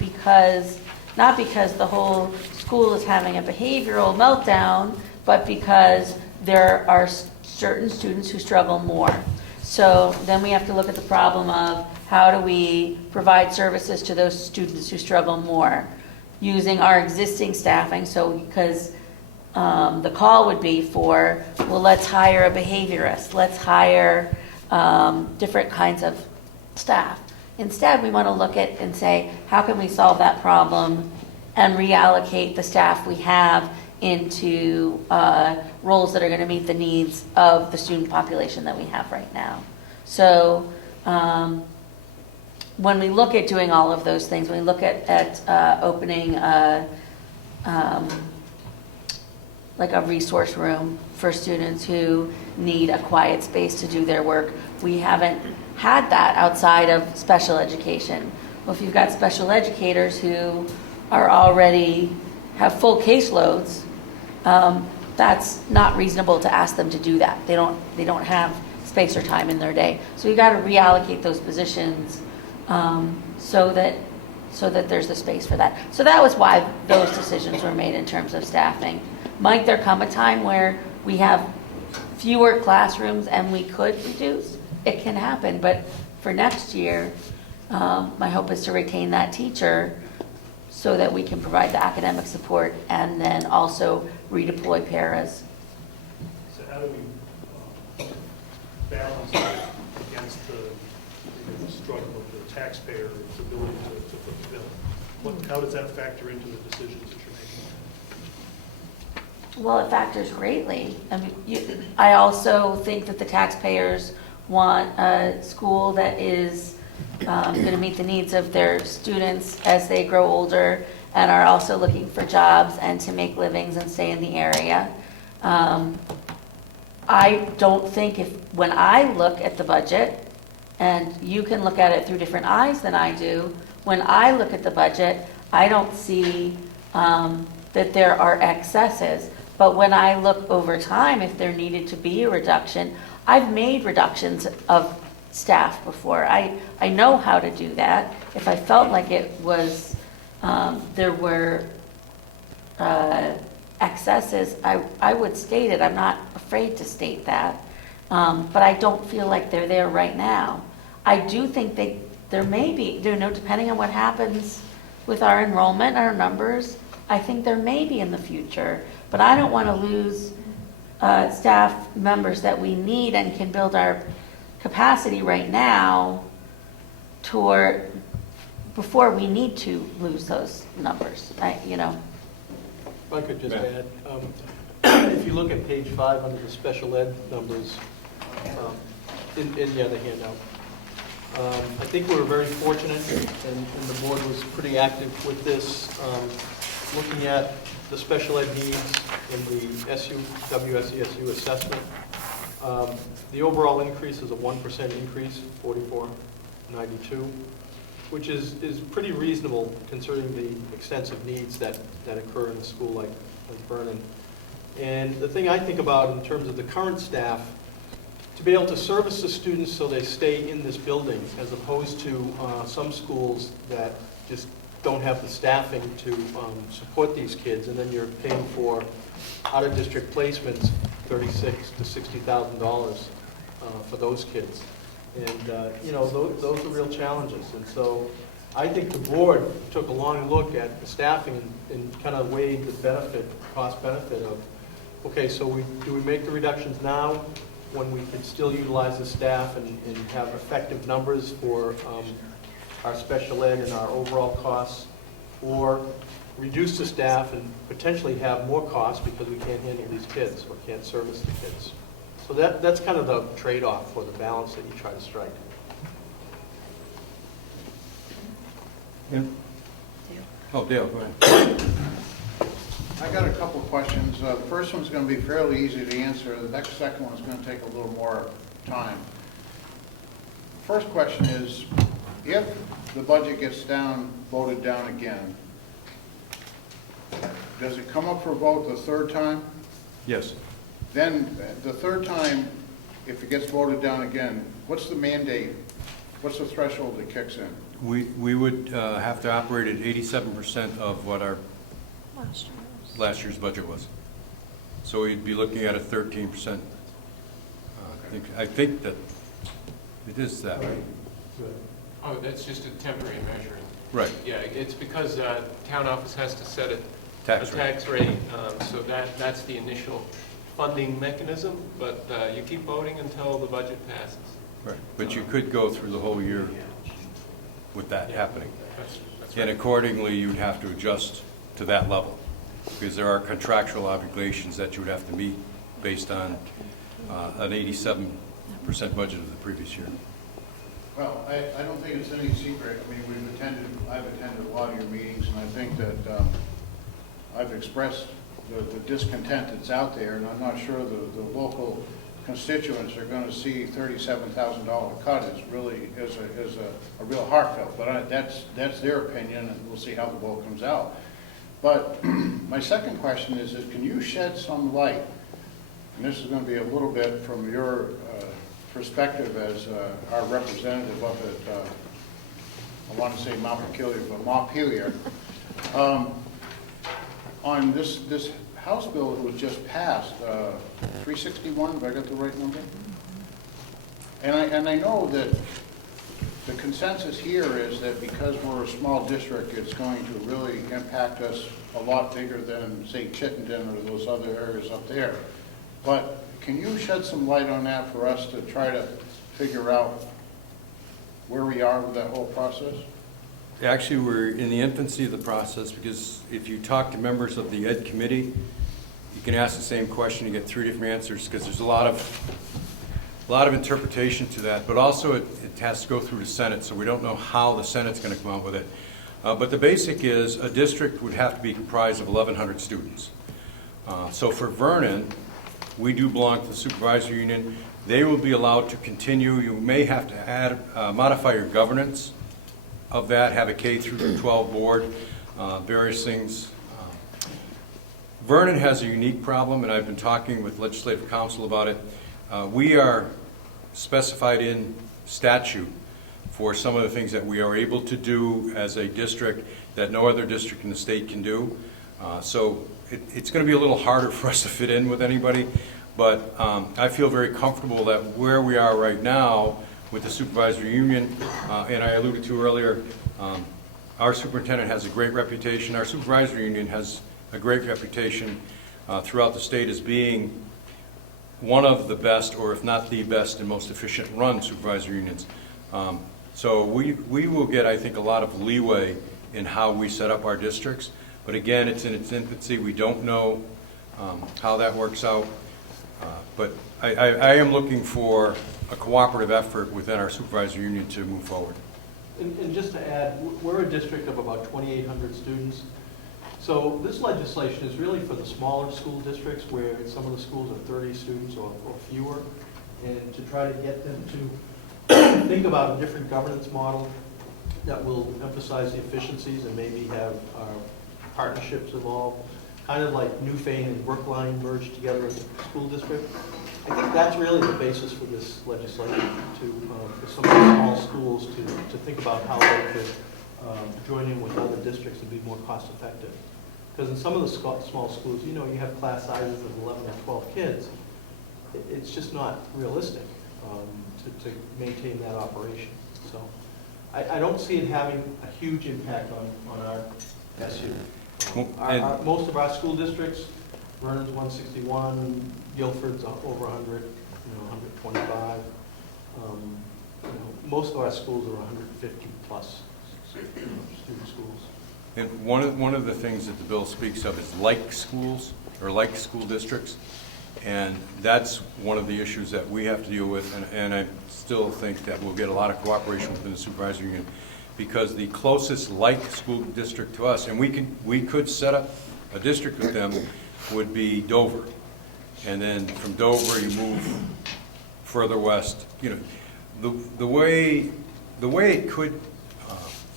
not because the whole school is having a behavioral meltdown, but because there are certain students who struggle more. So then we have to look at the problem of how do we provide services to those students who struggle more using our existing staffing. So because the call would be for, well, let's hire a behaviorist, let's hire different kinds of staff. Instead, we want to look at and say, how can we solve that problem and reallocate the staff we have into roles that are going to meet the needs of the student population that we have right now. So when we look at doing all of those things, when we look at opening like a resource room for students who need a quiet space to do their work, we haven't had that outside of special education. Well, if you've got special educators who are already have full caseloads, that's not reasonable to ask them to do that. They don't have space or time in their day. So we've got to reallocate those positions so that there's the space for that. So that was why those decisions were made in terms of staffing. Might there come a time where we have fewer classrooms and we could reduce? It can happen, but for next year, my hope is to retain that teacher so that we can provide the academic support and then also redeploy paras. So how do we balance that against the struggle of the taxpayer's ability to foot the bill? How does that factor into the decisions that you're making? Well, it factors greatly. I mean, I also think that the taxpayers want a school that is going to meet the needs of their students as they grow older and are also looking for jobs and to make livings and stay in the area. I don't think when I look at the budget, and you can look at it through different eyes than I do, when I look at the budget, I don't see that there are excesses. But when I look over time, if there needed to be a reduction, I've made reductions of staff before. I know how to do that. If I felt like it was, there were excesses, I would state it. I'm not afraid to state that. But I don't feel like they're there right now. I do think there may be, depending on what happens with our enrollment, our numbers, I think there may be in the future. But I don't want to lose staff members that we need and can build our capacity right now before we need to lose those numbers. If I could just add, if you look at page 5 under the special ed numbers, in the other handout, I think we were very fortunate, and the board was pretty active with this, looking at the special ed needs in the WSESU assessment. The overall increase is a 1% increase, 4492, which is pretty reasonable considering the extensive needs that occur in a school like Vernon. And the thing I think about in terms of the current staff, to be able to service the students so they stay in this building, as opposed to some schools that just don't have the staffing to support these kids, and then you're paying for out-of-district placements, $36,000 to $60,000 for those kids. And those are real challenges. And so I think the board took a long look at the staffing and kind of weighed the cost benefit of, okay, so do we make the reductions now when we can still utilize the staff and have effective numbers for our special ed and our overall costs, or reduce the staff and potentially have more costs because we can't handle these kids or can't service the kids. So that's kind of the trade-off or the balance that you try to strike. Yeah. Oh, Dale, go ahead. I got a couple of questions. The first one's going to be fairly easy to answer. The second one's going to take a little more time. First question is, if the budget gets voted down again, does it come up for vote the third time? Yes. Then the third time, if it gets voted down again, what's the mandate? What's the threshold that kicks in? We would have to operate at 87% of what our last year's budget was. So we'd be looking at a 13%. I think that it is that. Oh, that's just a temporary measure. Right. Yeah, it's because town office has to set a Tax rate. So that's the initial funding mechanism, but you keep voting until the budget passes. Right. But you could go through the whole year with that happening. That's And right. accordingly, you'd have to adjust to that level, because there are contractual obligations that you would have to meet based on an 87% budget of the previous year. Well, I don't think it's any secret. I mean, I've attended a lot of your meetings, and I think that I've expressed the discontent that's out there, and I'm not sure the local constituents are going to see $37,000 cut as really as a real heartfelt. But that's their opinion, and we'll see how the vote comes out. But my second question is can you shed some light, and this is going to be a little bit from your perspective as our representative up at, I want to say Montpelier, but Montpelier, on this House bill that was just passed, 361, have I got the right number? And I know that the consensus here is that because we're a small district, it's going to really impact us a lot bigger than, say, Chittenden or those other areas up there. But can you shed some light on that for us to try to figure out where we are with that whole process? Actually, we're in the infancy of the process, because if you talk to members of the Ed Committee, you can ask the same question, you get 3 different answers, because there's a lot of interpretation to that, but also it has to go through the Senate, so we don't know how the Senate's going to come out with it. But the basic is a district would have to be comprised of 1,100 students. So for Vernon, we do belong to the supervisory union. They will be allowed to continue. You may have to add, modify your governance of that, have a K through 12 board, various things. Vernon has a unique problem, and I've been talking with legislative council about it. We are specified in statute for some of the things that we are able to do as a district that no other district in the state can do. So it's going to be a little harder for us to fit in with anybody, but I feel very comfortable that where we are right now with the supervisory union, and I alluded to earlier, our superintendent has a great reputation. Our supervisory union has a great reputation throughout the state as being one of the best, or if not the best and most efficient run supervisory unions. So we will get, I think, a lot of leeway in how we set up our districts. But again, it's in its infancy. We don't know how that works out. But I am looking for a cooperative effort within our supervisory union to move forward. And just to add, we're a district of about 2,800 students. So this legislation is really for the smaller school districts where some of the schools are 30 students or fewer, and to try to get them to think about a different governance model that will emphasize the efficiencies and maybe have partnerships involved, kind of like Newfane and Brookline merged together as a school district. I think that's really the basis for this legislation, for some of the small schools to think about how they could join in with other districts and be more cost effective. Because in some of the small schools, you know, you have class sizes of 11 or 12 kids. It's just not realistic to maintain that operation. So I don't see it having a huge impact on our SU. Most of our school districts, Vernon's 161, Guilford's over 100, 125. Most of our schools are 150 plus student schools. And one of the things that the bill speaks of is like schools, or like school districts, and that's one of the issues that we have to deal with, and I still think that we'll get a lot of cooperation within the supervisory union, because the closest like school district to us, and we could set up a district with them, would be Dover. And then from Dover you move further west. You know, the way it could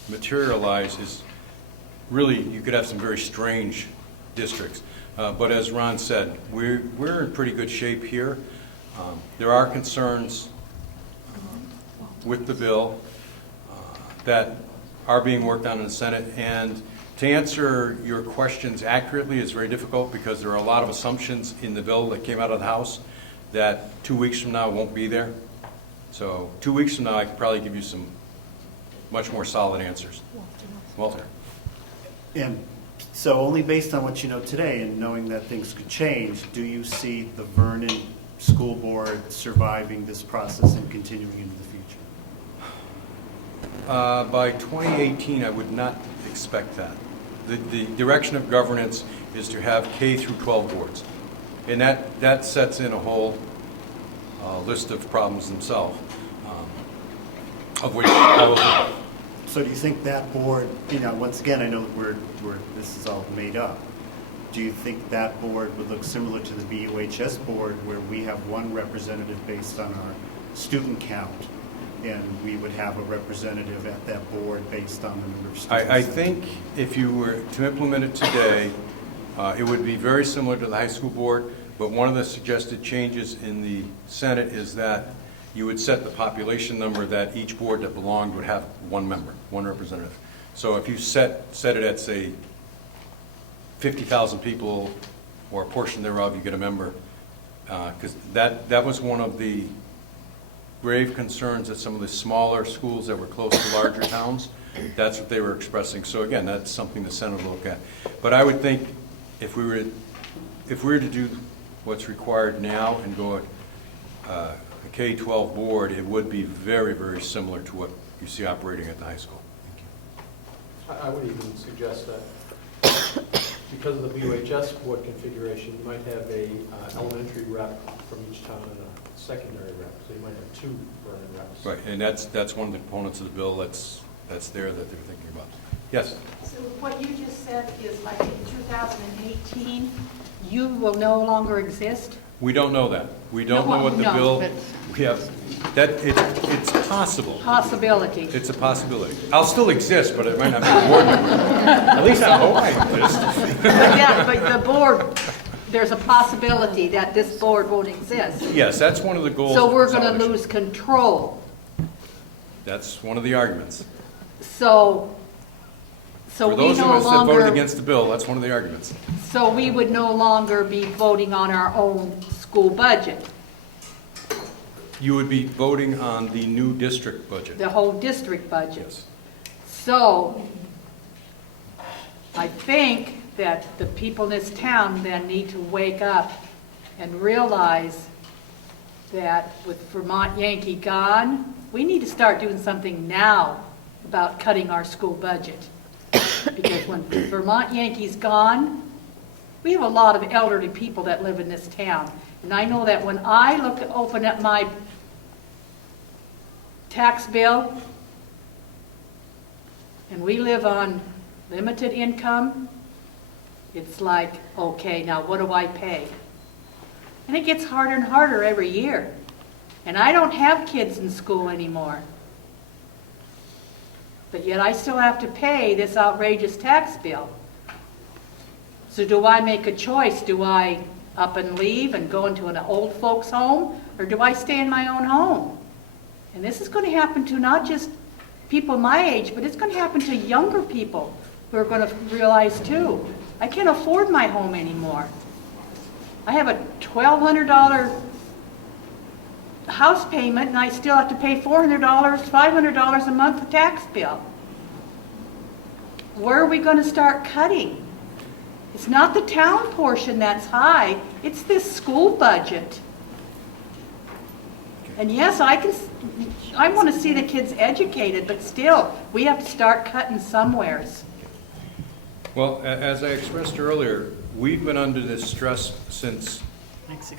materialize is really, you could have some very strange districts. But as Ron said, we're in pretty good shape here. There are concerns with the bill that are being worked on in the Senate, and to answer your questions accurately is very difficult because there are a lot of assumptions in the bill that came out of the House that 2 weeks from now won't be there. So 2 weeks from now I could probably give you some much more solid answers. Walter. And so only based on what you know today and knowing that things could change, do you see the Vernon School Board surviving this process and continuing into the future? By 2018, I would not expect that. The direction of governance is to have K through 12 boards. And that sets in a whole list of problems themselves, of which I will... So do you think that board, once again, I know this is all made up. Do you think that board would look similar to the BUHS board, where we have one representative based on our student count, and we would have a representative at that board based on the number of students? I think if you were to implement it today, it would be very similar to the high school board, but one of the suggested changes in the Senate is that you would set the population number that each board that belonged would have one member, one representative. So if you set it at, say, 50,000 people, or a portion thereof, you get a member. Because that was one of the grave concerns that some of the smaller schools that were close to larger towns, that's what they were expressing. So again, that's something the Senate will look at. But I would think if we were to do what's required now and go a K-12 board, it would be very, very similar to what you see operating at the high school. I would even suggest that because of the BUHS board configuration, you might have a elementary rep from each town and a secondary rep, so you might have two Vernon reps. Right, and that's one of the components of the bill that's there that they're thinking about. Yes? So what you just said is like in 2018, you will no longer exist? We don't know that. We don't know what the No, bill, but- we have, that, it's possible. Possibility. It's a possibility. I'll still exist, but I might not be a board member. At least I hope I exist. But yeah, but the board, there's a possibility that this board won't exist. Yes, that's one of the goals. So of we're going to consolidation. lose control. That's one of the arguments. So For we those of no us that voted longer, against the bill, that's one of the arguments. so we would no longer be voting on our own school budget, You would be voting on the new district budget. the whole district budget. Yes. So I think that the people in this town then need to wake up and realize that with Vermont Yankee gone, we need to start doing something now about cutting our school budget. Because when Vermont Yankee's gone, we have a lot of elderly people that live in this town. And I know that when I open up my tax bill, and we live on limited income, it's like, okay, now what do I pay? And it gets harder and harder every year. And I don't have kids in school anymore. But yet I still have to pay this outrageous tax bill. So do I make a choice? Do I up and leave and go into an old folks home? Or do I stay in my own home? And this is going to happen to not just people my age, but it's going to happen to younger people who are going to realize too, I can't afford my home anymore. I have a $1,200 house payment and I still have to pay $400, $500 a month tax bill. Where are we going to start cutting? It's not the town portion that's high, it's this school budget. And yes, I want to see the kids educated, but still, we have to start cutting somewheres. Well, as I expressed earlier, we've been under this stress since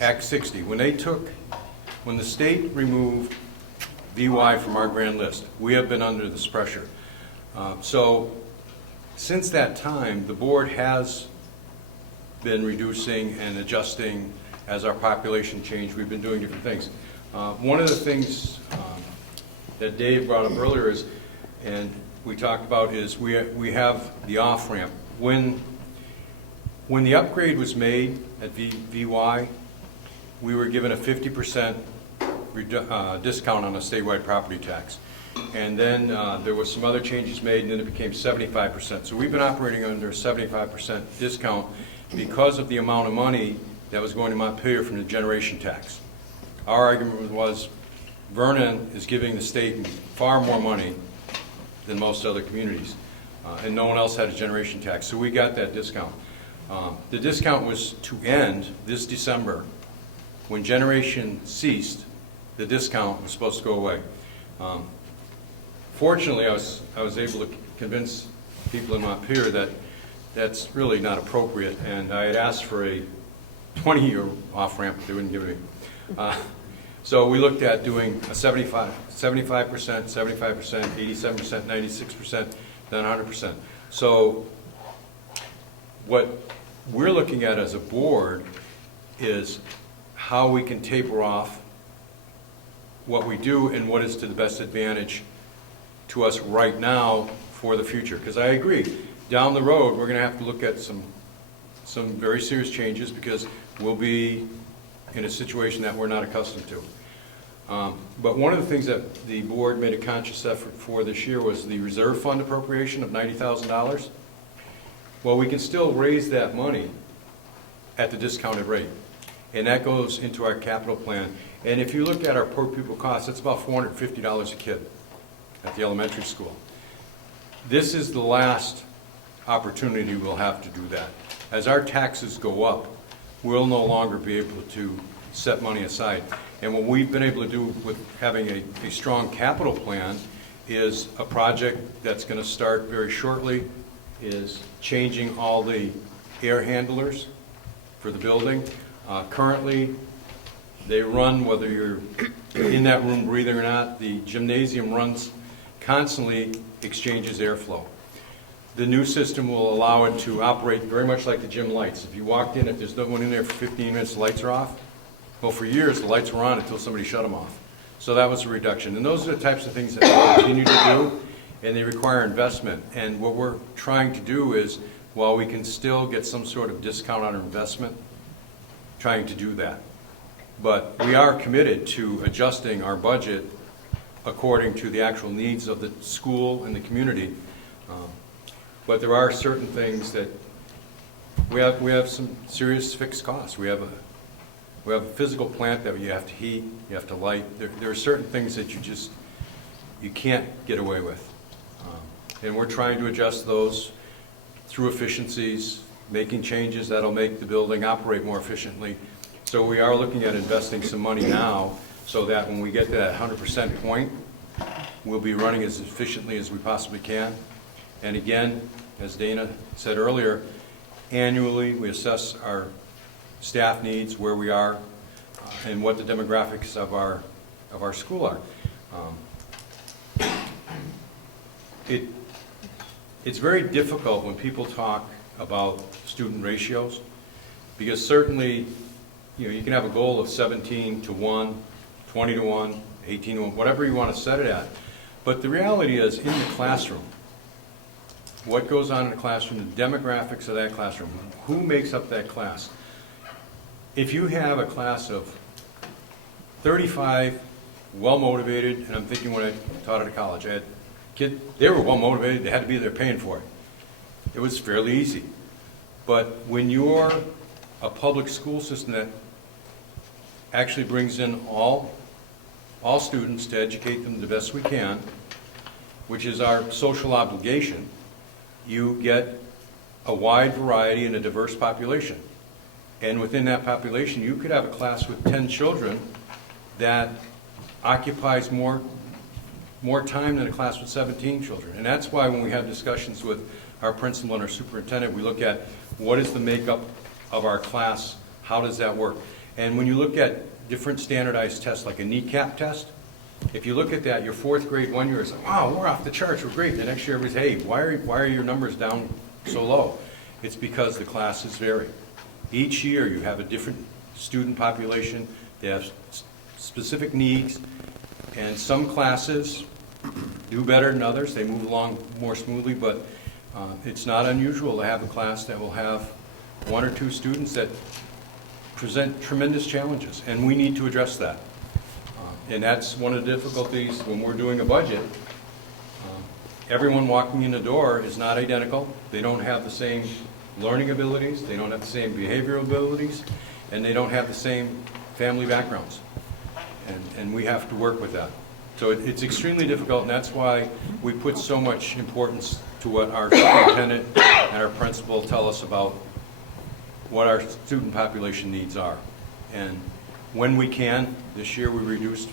Act 60. When the state removed VY from our grand list, we have been under this pressure. So since that time, the board has been reducing and adjusting as our population changed. We've been doing different things. One of the things that Dave brought up earlier is, and we talked about, is we have the off-ramp. When the upgrade was made at VY, we were given a 50% discount on a statewide property tax. And then there was some other changes made, and then it became 75%. So we've been operating under a 75% discount because of the amount of money that was going to Montpelier from the generation tax. Our argument was Vernon is giving the state far more money than most other communities, and no one else had a generation tax, so we got that discount. The discount was to end this December. When generation ceased, the discount was supposed to go away. Fortunately, I was able to convince people in Montpelier that that's really not appropriate, and I had asked for a 20-year off-ramp, but they wouldn't give it me. So we looked at doing a 75%, 75%, 87%, 96%, then 100%. So what we're looking at as a board is how we can taper off what we do and what is to the best advantage to us right now for the future. Because I agree, down the road, we're going to have to look at some very serious changes because we'll be in a situation that we're not accustomed to. But one of the things that the board made a conscious effort for this year was the reserve fund appropriation of $90,000. Well, we can still raise that money at the discounted rate, and that goes into our capital plan. And if you look at our per pupil costs, it's about $450 a kid at the elementary school. This is the last opportunity we'll have to do that. As our taxes go up, we'll no longer be able to set money aside. And what we've been able to do with having a strong capital plan is a project that's going to start very shortly, is changing all the air handlers for the building. Currently, they run, whether you're in that room breathing or not, the gymnasium runs constantly, exchanges airflow. The new system will allow it to operate very much like the gym lights. If you walked in, if there's no one in there for 15 minutes, the lights are off, Well, for years, the lights were on until somebody shut them off. So that was a reduction. And those are the types of things that we continue to do, and they require investment. And what we're trying to do is, while we can still get some sort of discount on our investment, trying to do that. But we are committed to adjusting our budget according to the actual needs of the school and the community. But there are certain things that we have some serious fixed costs. We have a physical plant that you have to heat, you have to light. There are certain things that you can't get away with. And we're trying to adjust those through efficiencies, making changes that'll make the building operate more efficiently. So we are looking at investing some money now so that when we get to that 100% point, we'll be running as efficiently as we possibly can. And again, as Dana said earlier, annually we assess our staff needs, where we are, and what the demographics of our school are. It's very difficult when people talk about student ratios, because certainly, you can have a goal of 17 to 1, 20 to 1, 18 to 1, whatever you want to set it at. But the reality is, in the classroom, what goes on in the classroom, the demographics of that classroom, who makes up that class. If you have a class of 35 well-motivated, and I'm thinking when I taught at a college, I had kids, they were well-motivated, they had to be there paying for it. It was fairly easy. But when you're a public school system that actually brings in all students to educate them the best we can, which is our social obligation, you get a wide variety and a diverse population. And within that population, you could have a class with 10 children that occupies more time than a class with 17 children. And that's why when we have discussions with our principal and our superintendent, we look at what is the makeup of our class, how does that work? And when you look at different standardized tests, like a kneecap test, if you look at that, your fourth grade 1 year is like, wow, we're off the charts, we're great. The next year everybody's, hey, why are your numbers down so low? It's because the classes vary. Each year you have a different student population, they have specific needs, and some classes do better than others, they move along more smoothly, but it's not unusual to have a class that will have 1 or 2 students that present tremendous challenges, and we need to address that. And that's one of the difficulties when we're doing a budget. Everyone walking in the door is not identical. They don't have the same learning abilities, they don't have the same behavioral abilities, and they don't have the same family backgrounds. And we have to work with that. So it's extremely difficult, and that's why we put so much importance to what our superintendent and our principal tell us about what our student population needs are. And when we can, this year we reduced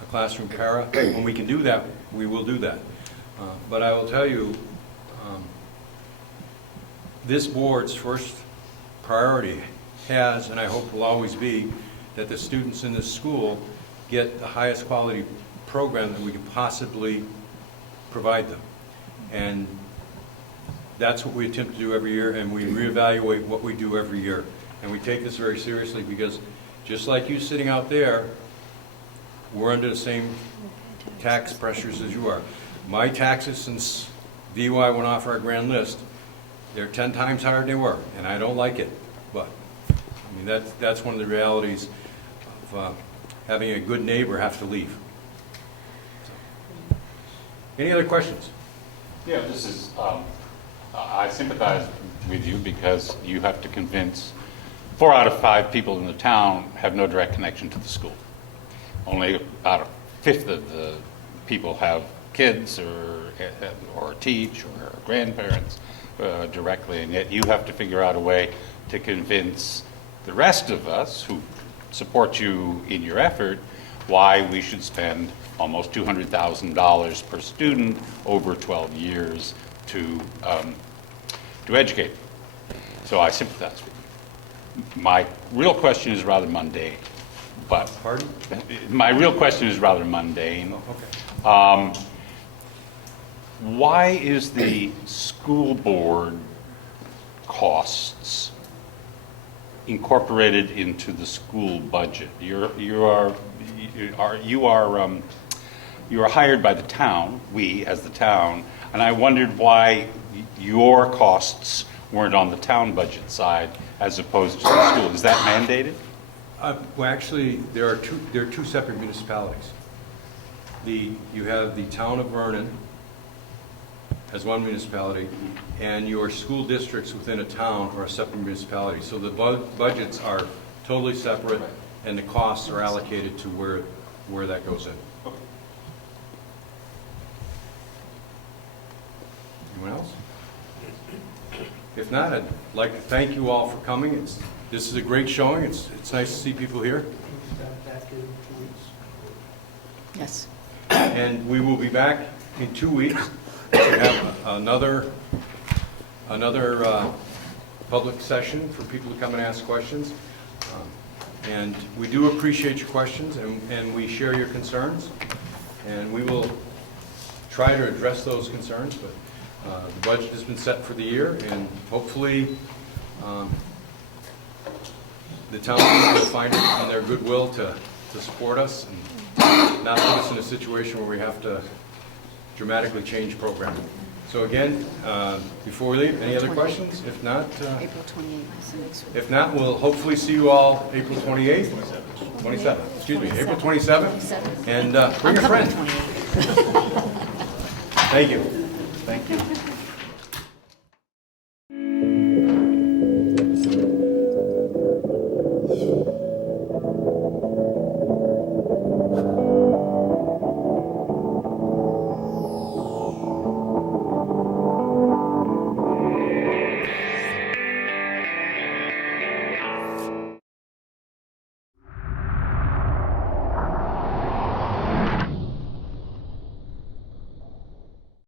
a classroom para. When we can do that, we will do that. But I will tell you, this board's first priority has, and I hope will always be, that the students in this school get the highest quality program that we could possibly provide them. And that's what we attempt to do every year, and we reevaluate what we do every year. And we take this very seriously, because just like you sitting out there, we're under the same tax pressures as you are. My taxes, since VY went off our grand list, they're 10 times higher than they were, and I don't like it. But I mean, that's one of the realities of having a good neighbor have to leave. So. Any other questions? Yeah, this is, I sympathize with you, because you have to convince 4 out of 5 people in the town have no direct connection to the school. Only about a fifth of the people have kids or teach or grandparents directly, and yet you have to figure out a way to convince the rest of us who support you in your effort why we should spend almost $200,000 per student over 12 years to educate. So I sympathize with you. My real question is rather mundane. But pardon? My real question is rather mundane. Oh, okay. Why is the school board costs incorporated into the school budget. You are hired by the town, we as the town, and I wondered why your costs weren't on the town budget side as opposed to the school. Is that mandated? Well, actually, there are two separate municipalities. You have the town of Vernon as one municipality, and your school districts within a town are a separate municipality. So the budgets are totally separate, and the costs are allocated to where that goes in. Okay. Anyone else? If not, I'd like to thank you all for coming. This is a great showing. It's nice to see people here. Yes. And we will be back in 2 weeks to have another public session for people to come and ask questions. And we do appreciate your questions, and we share your concerns. And we will try to address those concerns, but the budget has been set for the year, and hopefully the town will find it in their goodwill to support us and not put us in a situation where we have to dramatically change programming. So again, before we leave, any other questions? If not, April 28th is the next week. if not, we'll hopefully see you all April 28th, 27th, excuse me, April 27th, and bring a friend. Thank you. Thank you.